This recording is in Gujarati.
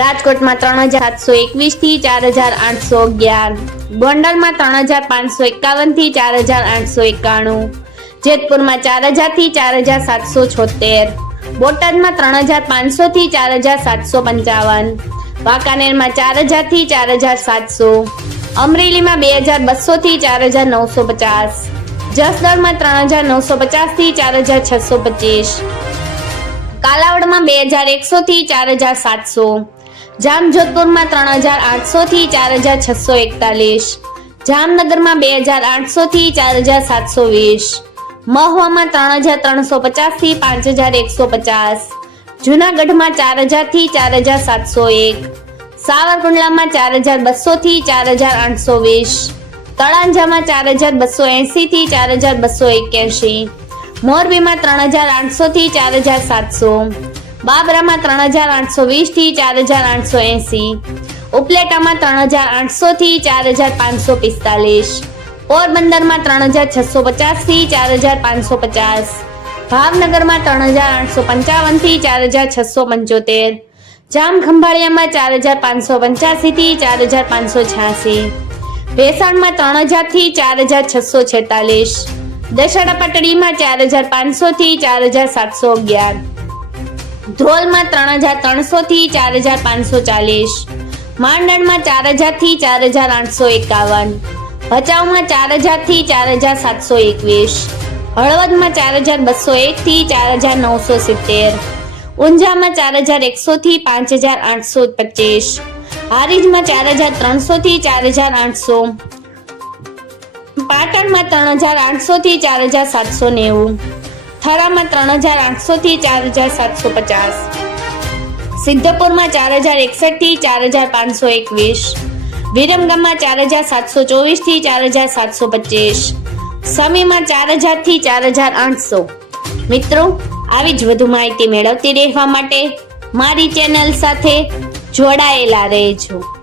રાજકોટમાં ત્રણ હજાર સાતસો એકવીસથી ચાર હજાર આઠસો અગિયાર. ગોંડલમાં ત્રણ હજાર પાંચસો એકાવનથી ચાર હજાર આઠસો એકાણું. જેતપુરમાં ચાર હજારથી ચાર હજાર સાતસો છોતેર. બોટાદમાં ત્રણ હજાર પાંચસો થી ચાર હજાર સાતસો પંચાવન. વાંકાનેરમાં ચાર હજારથી ચાર હજાર સાતસો. અમરેલીમાં બે હજાર બસો થી ચાર હજાર નવસો પચાસ. જસદણમાં ત્રણ હજાર નવસો પચાસથી ચાર હજાર છસો પચીસ. કાલાવડમાં બે હજાર એકસો થી ચાર હજાર સાતસો. જામજોધપુરમાં ત્રણ હજાર આઠસો થી ચાર હજાર છસો એકતાલીસ. જામનગરમાં બે હજાર આઠસો થી ચાર હજાર સાતસો વીસ. મહુવામાં ત્રણ હજાર ત્રણસો પચાસથી પાંચ હજાર એકસો પચાસ. જુનાગઢમાં ચાર હજારથી ચાર હજાર સાતસો એક. સાવરકુંડલામાં ચાર હજાર બસો થી ચાર હજાર આઠસો વીસ. તળાંજામાં ચાર હજાર બસો એંસી થી ચાર હજાર બસો એક્યાસી. મોરબીમાં ત્રણ હજાર આઠસો થી ચાર હજાર સાતસો. બાબરામાં ત્રણ હજાર આઠસો વીસથી ચાર હજાર આઠસો એંસી ઉપલેટામાં ત્રણ હજાર આઠસો થી ચાર હજાર પાંચસો પિસ્તાલીસ. પોરબંદરમાં ત્રણ હજાર છસો પચાસથી ચાર હજાર પાંચસો પચાસ. ભાવનગરમાં ત્રણ હજાર આઠસો પંચાવનથી ચાર હજાર છસો પંચોતેર. જામખંભાળિયામાં ચાર હજાર પાંચસો પંચ્યાસી થી ચાર હજાર પાંચસો છ્યાસી. ભેસાણમાં ત્રણ હજારથી ચાર હજાર છસો છેતાલીસ. દશેરા પાટડીમાં ચાર હજાર પાંચસો થી ચાર હજાર સાતસો અગિયાર ધ્રોલમાં ત્રણ હજાર ત્રણસો થી ચાર હજાર પાંચસો ચાલીસ માંડણમાં ચાર હજારથી ચાર હજાર આઠસો એકાવન ભચાઉમાં ચાર હજારથી ચાર હજાર સાતસો એકવીસ હળવદમાં ચાર હજાર બસો એક થી ચાર હજાર નવસો સિત્તેર ઊંઝામાં ચાર હજાર એકસો થી પાંચ હજાર આઠસો પચીસ હારીજમાં ચાર હજાર ત્રણસો થી ચાર હજાર આઠસો પાટણમાં ત્રણ હજાર આઠસો થી ચાર હજાર સાતસો નેવું. થરામાં ત્રણ હજાર આઠસો થી ચાર હજાર સાતસો પચાસ. સિદ્ધપુરમાં ચાર હજાર એકસઠથી ચાર હજાર પાંચસો એકવીસ. વિરમગામમાં ચાર હજાર સાતસો ચોવીસથી ચાર હજાર સાતસો પચીસ. સમીમાં ચાર હજારથી ચાર હજાર આઠસો. મિત્રો, આવી જ વધુ માહિતી મેળવતી રહેવા માટે મારી ચેનલ સાથે જોડાયેલા રહેજો.